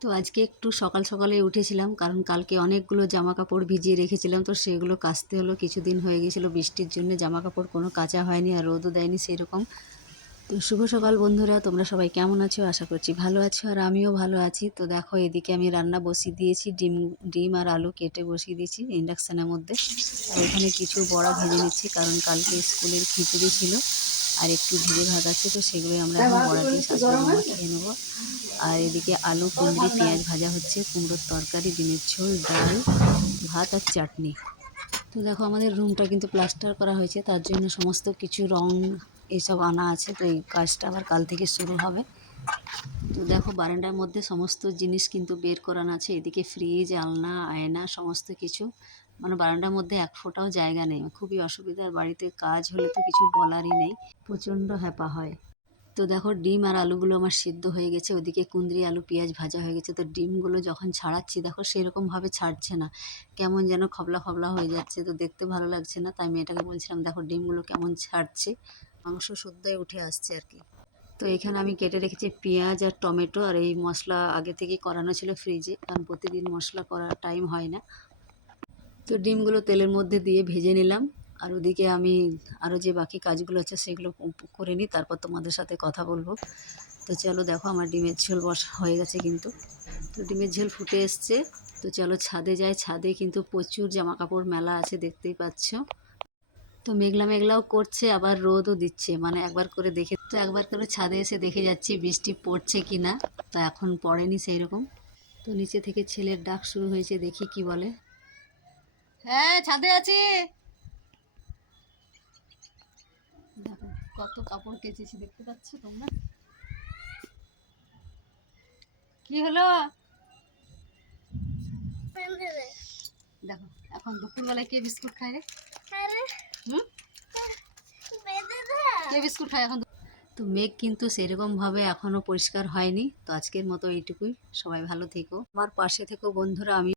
তো আজকে একটু সকাল সকালে উঠেছিলাম, কারণ কালকে অনেকগুলো জামা কাপড় ভিজিয়ে রেখেছিলাম, তো সেগুলো কাচতে হলো। কিছুদিন হয়ে গেছিলো বৃষ্টির জন্য জামা কাপড় কোনো কাচা হয়নি আর রোদও দেয়নি সেরকম। তো শুভ সকাল বন্ধুরা, তোমরা সবাই কেমন আছো? আশা করছি ভালো আছো আর আমিও ভালো আছি। তো দেখো এদিকে আমি রান্না বসিয়ে দিয়েছি, ডিম আর আলু কেটে বসিয়ে দিয়েছি ইন্ডাকশানের মধ্যে। আর এখানে কিছু বড়া ভেজে নিচ্ছি, কারণ কালকে স্কুলের খিচুড়ি ছিল আর একটু ভিজে ভাত আছে, তো সেগুলোই আমরা এখন বড়া দিয়ে শাশুড়ি মামা খেয়ে নেবো। আর এদিকে আলু কুঁদরি পেঁয়াজ ভাজা হচ্ছে, কুমড়োর তরকারি, ডিমের ঝোল, ডাল, ভাত আর চাটনি। তো দেখো আমাদের রুমটা কিন্তু প্লাস্টার করা হয়েছে, তার জন্য সমস্ত কিছু রং এইসব আনা আছে। তো এই কাজটা আবার কাল থেকে শুরু হবে। তো দেখো বারান্দার মধ্যে সমস্ত জিনিস কিন্তু বের করানো আছে। এদিকে ফ্রিজ, আলনা, আয়না সমস্ত কিছু, মানে বারান্দার মধ্যে এক ফোঁটাও জায়গা নেই। খুবই অসুবিধার, বাড়িতে কাজ হলে তো কিছু বলারই নেই, প্রচণ্ড হ্যাপা হয়। তো দেখো ডিম আর আলুগুলো আমার সিদ্ধ হয়ে গেছে, ওদিকে কুঁদরি আলু পেঁয়াজ ভাজা হয়ে গেছে। তো ডিমগুলো যখন ছাড়াচ্ছি দেখো সেরকমভাবে ছাড়ছে না, কেমন যেন খবলা খবলা হয়ে যাচ্ছে, তো দেখতে ভালো লাগছে না। তাই মেয়েটাকে বলছিলাম দেখো ডিমগুলো কেমন ছাড়ছে, মাংস শুদ্ধই উঠে আসছে আর কি। তো এখানে আমি কেটে রেখেছি পেঁয়াজ আর টমেটো, আর এই মশলা আগে থেকেই করানো ছিল ফ্রিজে, কারণ প্রতিদিন মশলা করার টাইম হয় না। তো ডিমগুলো তেলের মধ্যে দিয়ে ভেজে নিলাম। আর ওদিকে আমি আরও যে বাকি কাজগুলো আছে সেগুলো করে নিই, তারপর তোমাদের সাথে কথা বলবো। তো চলো দেখো আমার ডিমের ঝোল হয়ে গেছে কিন্তু। তো ডিমের ঝোল ফুটে এসছে। তো চলো ছাদে যাই, ছাদে কিন্তু প্রচুর জামা কাপড় মেলা আছে, দেখতেই পাচ্ছ। তো মেঘলা মেঘলাও করছে, আবার রোদও দিচ্ছে, মানে একবার করে ছাদে এসে দেখে যাচ্ছি বৃষ্টি পড়ছে কি না। তো এখন পড়েনি সেই রকম। তো নিচে থেকে ছেলের ডাক শুরু হয়েছে, দেখি কি বলে। হ্যাঁ ছাদে আছি। দেখো কত কাপড় কেচেছি, দেখতে পাচ্ছ তোমরা? কি হলো? দেখো এখন দুপুরবেলায় কে বিস্কুট খায় রে? হুম, কে বিস্কুট খায় এখন? তো মেঘ কিন্তু সেরকম ভাবে এখনো পরিষ্কার হয়নি। তো আজকের মতো এইটুকুই, সবাই ভালো থেকো, আমার পাশে থেকো বন্ধুরা। আমি